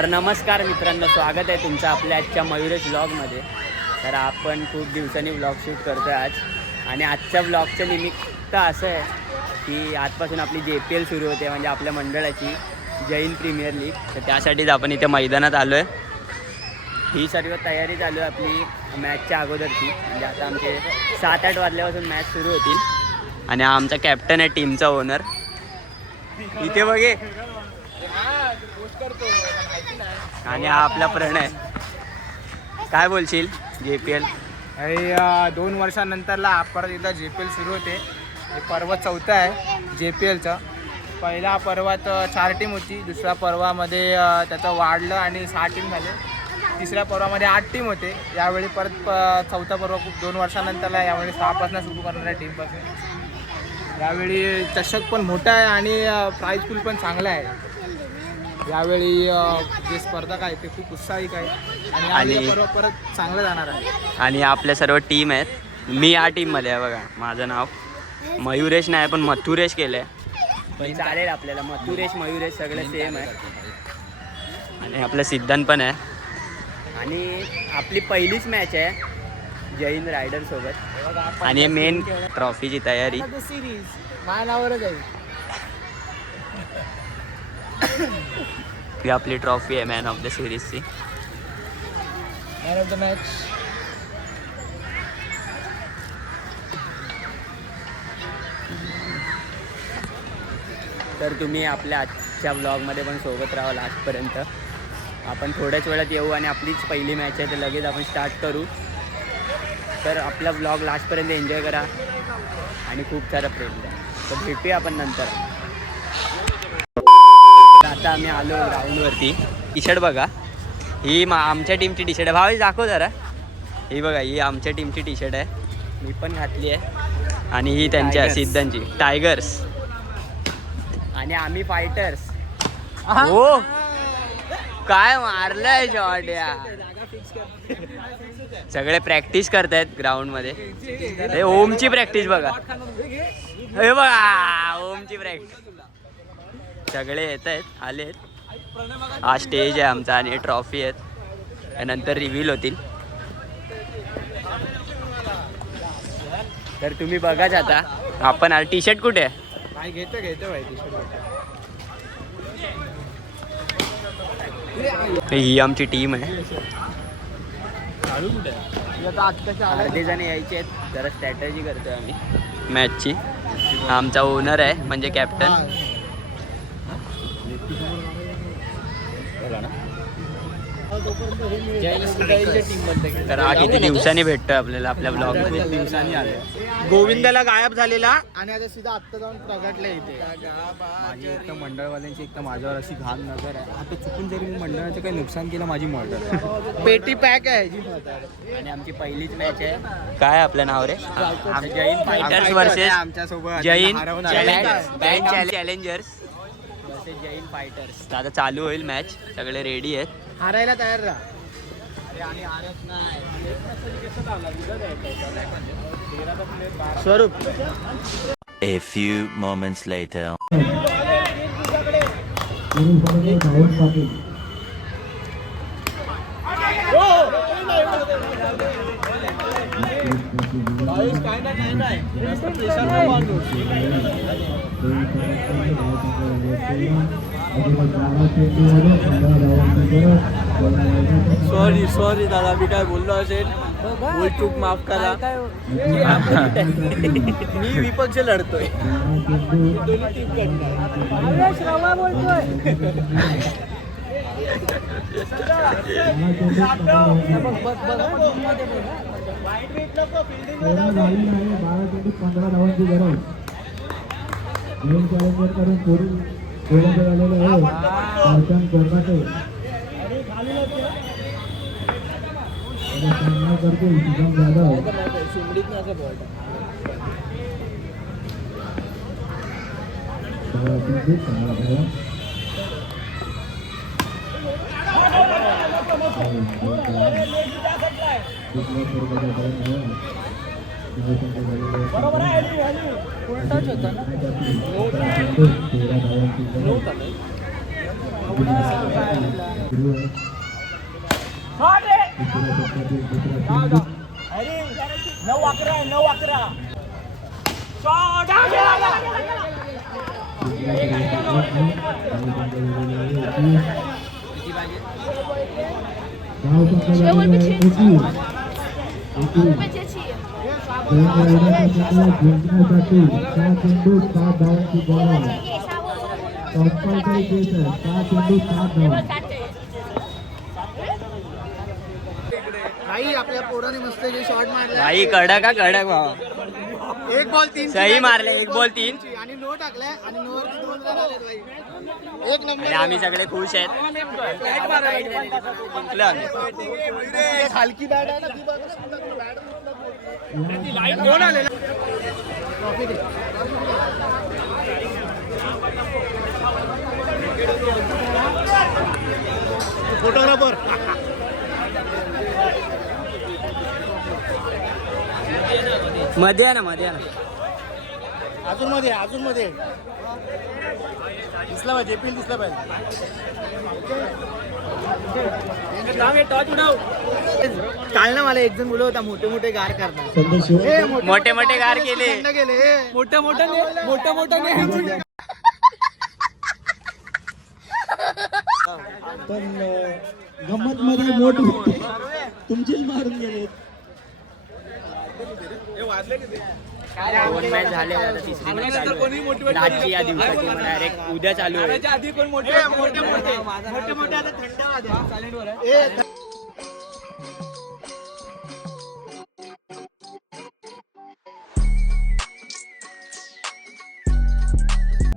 तर नमस्कार मित्रांनो, स्वागत आहे तुमचं आपल्या आजच्या मयुरेश व्लॉगमध्ये. तर आपण खूप दिवसांनी व्लॉग शूट करतो आहे आज. आणि आजच्या व्लॉगचं निमित्त असं आहे की आजपासून आपली JPL सुरू होते, म्हणजे आपल्या मंडळाची जैन प्रीमियर लीग. तर त्यासाठीच आपण इथे मैदानात आलो आहे. ही सर्व तयारी चालू आहे आपली मॅचच्या अगोदरची. म्हणजे आता आमचे 7-8 वाजल्यापासून मॅच सुरू होतील. आणि हा आमचा कॅप्टन आहे, टीमचा ओनर. इथे बघे. आणि हा आपला प्रणय. काय बोलशील JPL? अरे 2 वर्षानंतरला परत एकदा JPL सुरू होते. हे पर्व 4था आहे JPLचा. पहिला पर्वात 4 टीम होती, दुसऱ्या पर्वामध्ये त्याचं वाढलं आणि 6 टीम झाले. तिसऱ्या पर्वामध्ये 8 टीम होते. यावेळी परत 4था पर्व खूप 2 वर्षानंतरला, यावेळी 6पासून सुरू करणार आहे टीमपासून. यावेळी चषक पण मोठा आहे आणि प्राईज पूल पण चांगला आहे. यावेळी जे स्पर्धक आहे ते खूप उत्साहिक आहे आणि पर्व परत चांगलं जाणार आहे. आणि आपल्या सर्व टीम आहेत. मी या टीममध्ये आहे. बघा, माझं नाव मयुरेश नाही पण मथुरेश केलं आहे, पण चालेल आपल्याला. मथुरेश मयुरेश सगळं सेम आहे. आणि आपलं सिद्धांत पण आहे. आणि आपली पहिलीच मॅच आहे जैन रायडर सोबत. आणि मेन ट्रॉफीची तयारी माझ्या नावावरच आहे. ही आपली ट्रॉफी आहे मॅन ऑफ द सिरीजची. Man of the match. तर तुम्ही आपल्या आजच्या ब्लॉगमध्ये पण सोबत राहा लास्टपर्यंत. आपण थोड्याच वेळात येऊ आणि आपलीच पहिली मॅच आहे, तर लगेच आपण स्टार्ट करू. तर आपला ब्लॉग लास्टपर्यंत एन्जॉय करा आणि खूप सारं प्रेम द्या. तर भेटूया आपण नंतर. आता आम्ही आलो ग्राउंडवरती. टी शर्ट बघा, ही आमच्या टीमची टी शर्ट आहे. भावी दाखव जरा. ही बघा, ही आमच्या टीमची टी शर्ट आहे, मी पण घातली आहे. आणि ही त्यांच्या सिद्धांची टायगर्स. आणि आम्ही फायटर्स. हो, काय मारलंय शॉट यार. सगळे प्रॅक्टिस करतायत ग्राउंडमध्ये. ओमची प्रॅक्टिस बघा, हे बघा ओमची प्रॅक्टिस. सगळे येत आहेत, आलेत. हा स्टेज आहे आमचा आणि ट्रॉफी आहेत, त्यानंतर रिव्हील होतील. तर तुम्ही बघाच आता. आपण टी शर्ट कुठे आहे? घेतो भाई टी शर्ट. ही आमची टीम आहे. अर्धे जण यायचे आहेत. जरा स्ट्रॅटर्जी करतोय आम्ही मॅचची. आमचा ओनर आहे, म्हणजे कॅप्टन. तर हा किती दिवसांनी भेटतोय आपल्याला आपल्या ब्लॉग मध्ये. दिवसांनी आले. गोविंदाला गायब झालेला आणि आता सीधा आत्ता जाऊन प्रगटले इथे. माझी एक मंडळवाल्यांची एक तर माझ्यावर अशी घाण नजर आहे. आता चुकून जरी मी मंडळाचं काही नुकसान केलं, माझी मर्डर. पेटी पॅक आहे जी. आणि आमची पहिलीच मॅच आहे. काय आपलं नाव रे? जैन फायटर्स वर्सेस आमच्यासोबत Jain challengers versus Jain fighters. आता चालू होईल मॅच. सगळे रेडी आहेत, हारायला तयार राहा. स्वरूप. A few moments later. Sorry दादा, मी काय बोललो असेल, भूल चूक माफ करा. मी विपक्ष लढतोय. बरोबर आहे, उलटाच होता ना. भाई आपल्या पोराने मस्त शॉट मारला. भाई कडक का कडक भावा. एक बॉल 3 सही मारले, 1 बॉल 3 आणि नो टाकलाय आणि नोवर 2 रन आले भाई. एक नंबर. आणि आम्ही सगळे खुश आहेत. जिंकलो आम्ही. एक हलकी बॅट आहे ना ती बघ. कोण आले ना ट्रॉफी दे. फोटोग्राफर मध्ये आहे ना, मध्ये आहे ना. अजून मध्ये दिसला पाहिजे. जेपीएल दिसला पाहिजे. काल ना मला एक जण मुलं होता मोठे मोठे गार करतात. मोठे मोठे गार केले. मोठ्या पण गंमत मध्ये मोठ तुमचेच मारून गेले. 2 मॅच झाले, आता तिसरी मॅच चालू आहे. आजची या दिवसाची डायरेक्ट उद्या चालू आहे.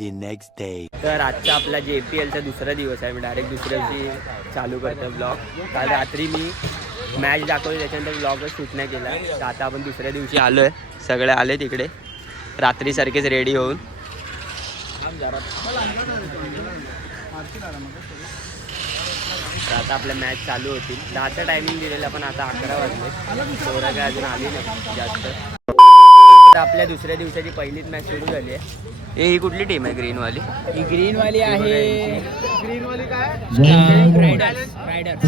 The next day. तर आजचा आपला JPLचा दुसरा दिवस आहे. मी डायरेक्ट दुसऱ्या दिवशी चालू करतो ब्लॉग. काल रात्री मी मॅच दाखवली, त्याच्यानंतर ब्लॉगच शूट नाही केला. तर आता आपण दुसऱ्या दिवशी आलो आहे. सगळे आले तिकडे रात्रीसारखेच रेडी होऊन. तर आता आपल्या मॅच चालू होतील. 10चा टायमिंग दिलेला, पण आता 11 वाजले. पोरं काय अजून आली नाही जास्त. तर आपल्या दुसऱ्या दिवसाची पहिलीच मॅच सुरू झाली आहे. ही कुठली टीम आहे ग्रीनवाली? ही ग्रीनवाली आहे ग्रीनवाली काय रायडर.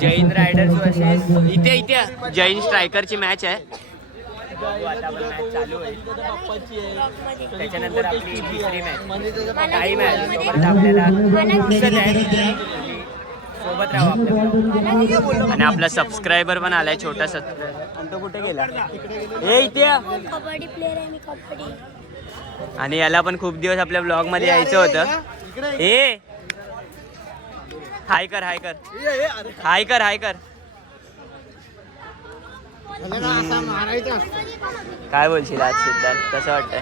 जैन रायडर्स वर्सेस इथे जैन स्ट्रायकरची मॅच आहे. आता आपण मॅच चालू होईल. त्याच्यानंतर आपली तिसरी मॅच काही मॅच आपल्याला दिसत आहे. सोबत राहू आपल्या. आणि आपला सबस्क्रायबर पण आलाय छोटासा. तो कुठे गेला? हे इथे. कबड्डी प्लेअर आहे मी, कबड्डी. आणि याला पण खूप दिवस आपल्या ब्लॉग मध्ये यायचं होतं. हे हाय कर काय बोलशील आज सिद्धार्थ, कसं वाटतंय?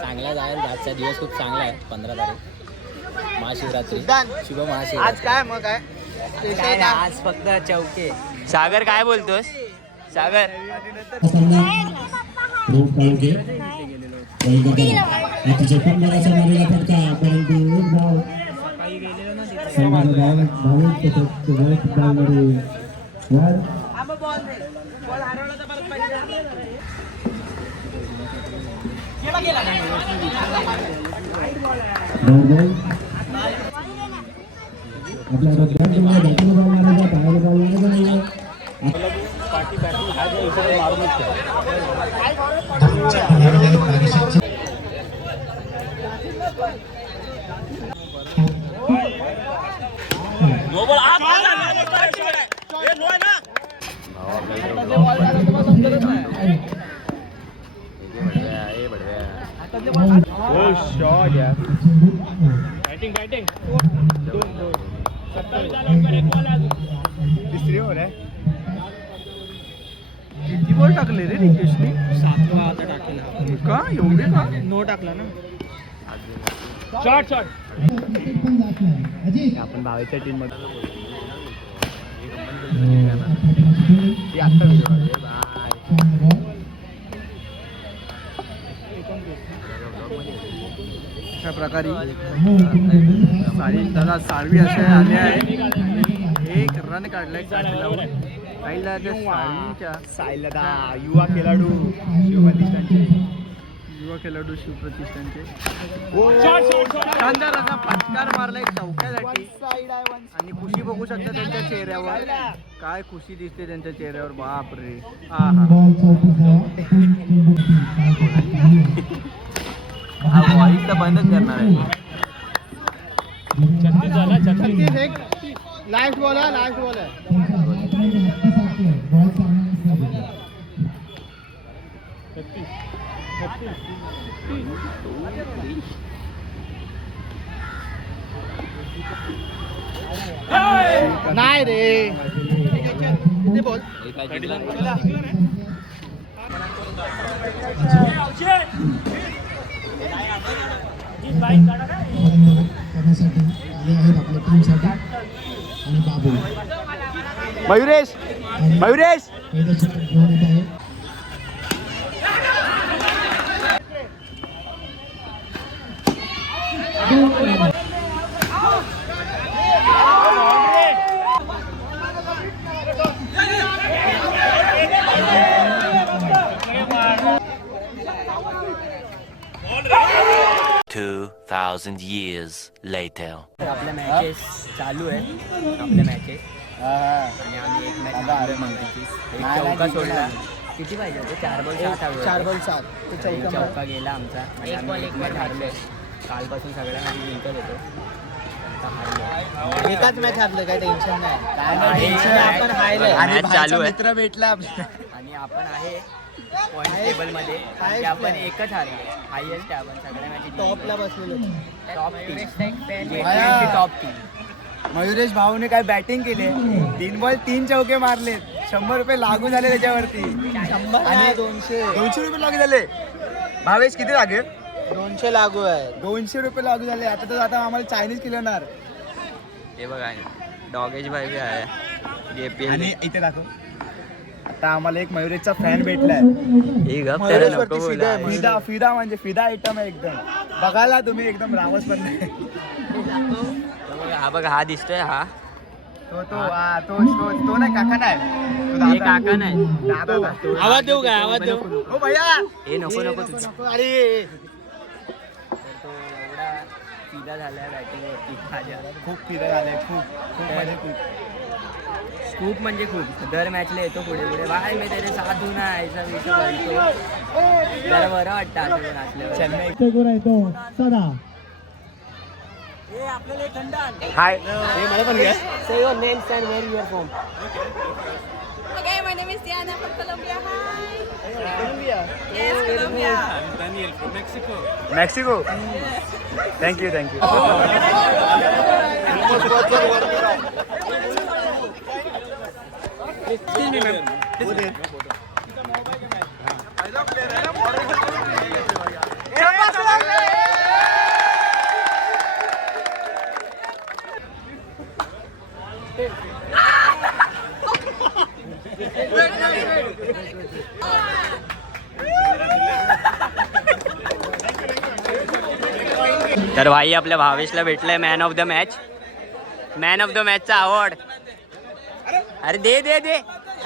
चांगला जाईल. आजचा दिवस खूप चांगला आहे. 15 तारीख महाशिवरात्री, शुभ आज महाशिवरात्री. काय मग काय काय नाही, आज फक्त चौके. सागर काय बोलतोस? सागर तिसरी ओव्हर आहे. किती बॉल टाकले रे निकेशने? 7वा आता टाकला का एवढे का? नो टाकला ना. शॉट आपण भावेच्या टीम मध्ये अशा प्रकारे त्याला साळवी असे आले आहे. एक रन काढलाय साईला. साईला युवा खेळाडू शिवबंदिष्टांचे युवा खेळाडू शिवप्रतिष्ठानचे शानदार असा फटकार मारला एक चौक्यासाठी आणि खुशी बघू शकता त्यांच्या चेहऱ्यावर. काय खुशी दिसते त्यांच्या चेहऱ्यावर, बाप रे. हा व्हॉइस तर बंदच करणार आहे. लास्ट बॉल आहे, लास्ट बॉल आहे. नाही रे, बोल. करण्यासाठी आले आहेत आपल्या टीमसाठी आणि बाबू मयुरेश मयुरेश पहिलं षटक घेऊन येत आहे. years later. आपल्या मॅचेस चालू आहेत, आपल्या मॅचेस. आणि आम्ही एक मॅच मारलोय मगाशी. एक चौका सोडला. किती पाहिजे होते? 4 बॉल 7 हवे. 4 बॉल 7. चौका गेला आमचा आणि आम्ही एक मॅच हारलोय. कालपासून सगळ्या मॅच जिंकत होतो. आता हारलो. एकाच मॅच हारलं, काय टेन्शन नाही. आपण हारलोय. मॅच चालू आहे मित्र भेटला आणि आपण आहे पॉईंट टेबल मध्ये. आणि आपण एकच हारलो. हायएस्ट आपण सगळ्या मॅच टॉपला बसलेलो. Top top team. मयुरेश भाऊने काय बॅटिंग केली, 3 बॉल 3 चौके मारले. 100 रुपये लागू झाले त्याच्यावरती. 200 रुपये लागू झाले. भावेश किती लागेल? 200 लागू आहे. 200 रुपये लागू झाले. आता आम्हाला चायनीज खिलवणार. हे बघा डॉगेज भाई बी आहे. JPL आणि इथे दाखव. आता आम्हाला एक मयुरेशचा फॅन भेटलाय. फिदा फिदा म्हणजे फिदा आयटम आहे एकदम. बघायला तुम्ही एकदम रावस पण नाही. हा बघा, हा दिसतोय. हा तो नाही, काका नाही. काका नाही. आवाज देऊ का? आवाज देऊ. हो भैया, हे नको नको तुझं. अरे तर तो एवढा फिदा झालाय बॅटिंग वरती. खूप फिदा झालाय. खूप खूप म्हणजे खूप. दर मॅचला येतो पुढे पुढे. भाई मी त्याचे साधू नाही ऐसा विषय बोलतो. जरा बरं वाटतं असं पण असल्यावर. चेन्नई गोरा येतो सदा. हाय, हे मला पण घ्या. Say your names and where you are from. Okay, my name is Diana from Colombia. Hi. Colombia. Yes, Colombia. Mexico. Thank you. तर भाई आपल्या भावेशला भेटलंय man of the match. Man of the मॅचचा अवॉर्ड. अरे दे दे दे.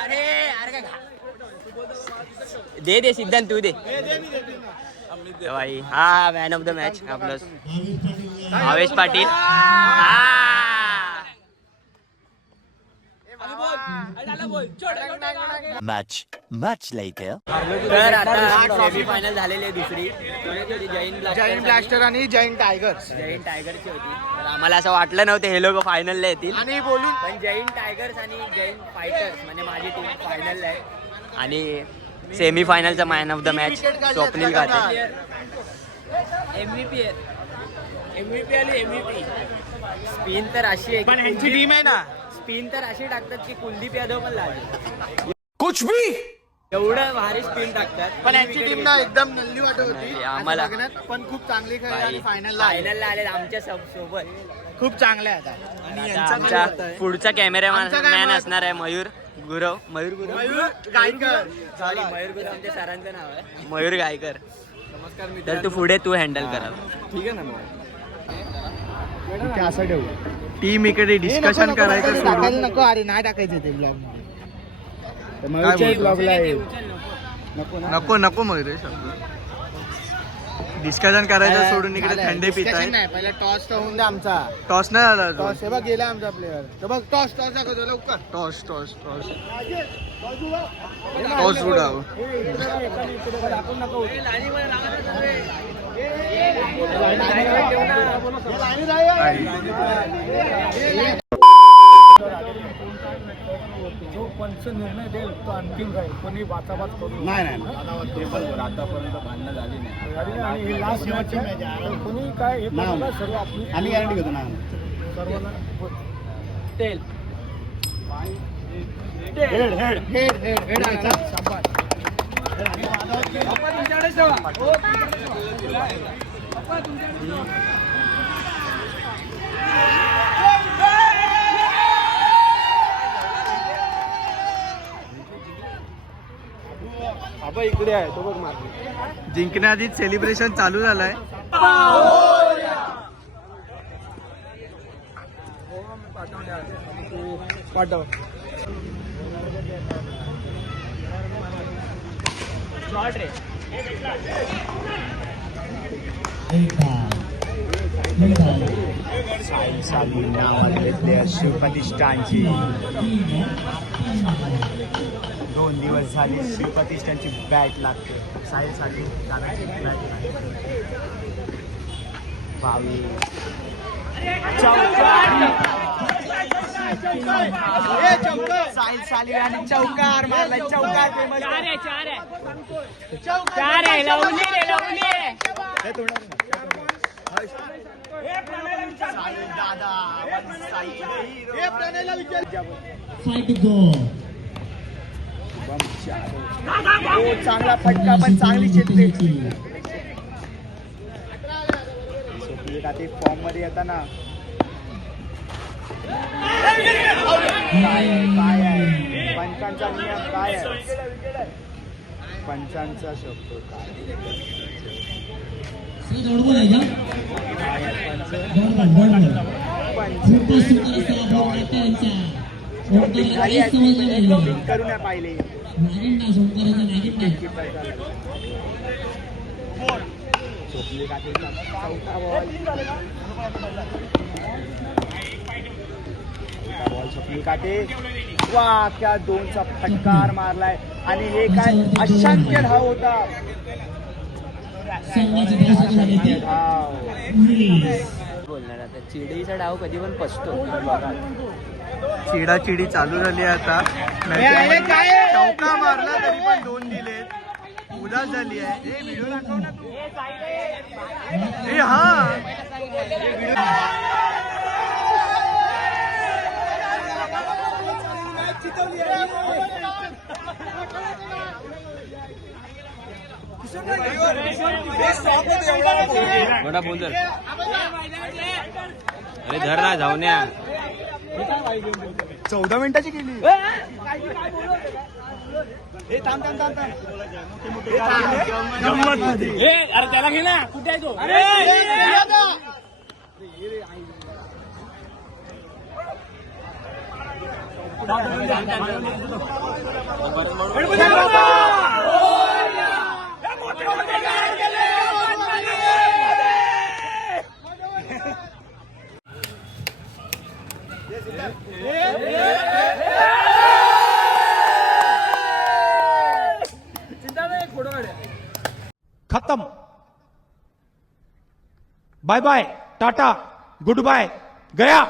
अरे अरे दे दे सिद्धांत, तू दे. भाई हा मॅन ऑफ द मॅच आपलं भावेश पाटील. Much later. तर आता सेमी फायनल झालेली दुसरी. जैन ब्लास्टर आणि जैन टायगर्स. जैन टायगरची होती. तर आम्हाला असं वाटलं नव्हतं हे लोक फायनलला येतील. आणि बोलून पण जैन टायगर्स आणि जैन फायटर्स म्हणजे माझी टीम फायनलला आहे. आणि सेमी फायनलचा man of the match Swapnil Gate. MVP आली. स्पिन तर अशी आहे, पण ह्यांची टीम आहे ना. स्पिन तर अशी टाकतात की कुलदीप यादव पण लागेल. कुछ भी एवढं भारी स्पिन टाकतात. पण यांची टीम ना एकदम नल्ली वाटत होती आम्हाला. पण खूप चांगली खेळली आणि फायनलला आले आमच्या सोबत. खूप चांगले आता. आणि आमचा पुढचा कॅमेरामॅन असणार आहे मयूर गुरव. मयूर गायकर. सॉरी, मयूर गुरव आमच्या सरांचं नाव आहे. मयूर गायकर. तर तू पुढे तू हँडल करा. ठीक आहे ना. मग असं ठेवू. टीम इकडे डिस्कशन करायचं नको. अरे नाही टाकायचं ते ब्लॉग नको मयुरेश. डिस्कशन करायचं सोडून इकडे झालंय. थंडी पित Discussion आहे. नाही पहिला टॉस तर होऊन द्या आमचा टॉस नाही आला अजून. टॉस हे बघ गेला आमचा प्लेअर तर बघ टॉस टॉस दाखवतो लवकर टॉस टॉस टॉस टॉस उडाव. जो पंच निर्णय देईल तो अंतिम राहील कोणी वाचाबात करू नाही आतापर्यंत भांडणं झाली नाही. आणि ही लास्ट मॅच आहे कोणी काय हे बघा, सर्व आपली आम्ही गॅरंटी घेतो ना सर्वांना तेल head head head head head आला. आबा इकडे आहे तो बघ मार जिंकण्याआधीच सेलिब्रेशन चालू झालंय. पाठव शिवप्रतिष्ठानची 2 दिवस झाले शिवप्रतिष्ठानची बॅट लागते साईसाठी दादाची बॅट लागते. साहिल साली आणि चौकार मारला चौकार चांगला फटका पण चांगली चेतली फॉर्म मध्ये येताना काय आहे पंचांचा नियम काय आहे पंचांचा शब्द करू नाही पाहिले बॉल स्वप्नील काटे वा क्या 2चा फटकार मारलाय आणि हे काय अशांत्य धाव होता. धाव बोलणार आता चिडीचा डाव कधी पण पसतो. चिडाचिडी चालू झाली आहे आता. चौका मारला तरी पण 2 दिलेत. उदास झाली आहे. हे व्हिडिओ दाखव ना तू. हे हा मोठा फोन कर. अरे धर ना जाऊन्या 14 मिनिटाची केली. अरे त्याला घे ना कुठे आहे तो. खत्म. Bye bye tata goodbye गया.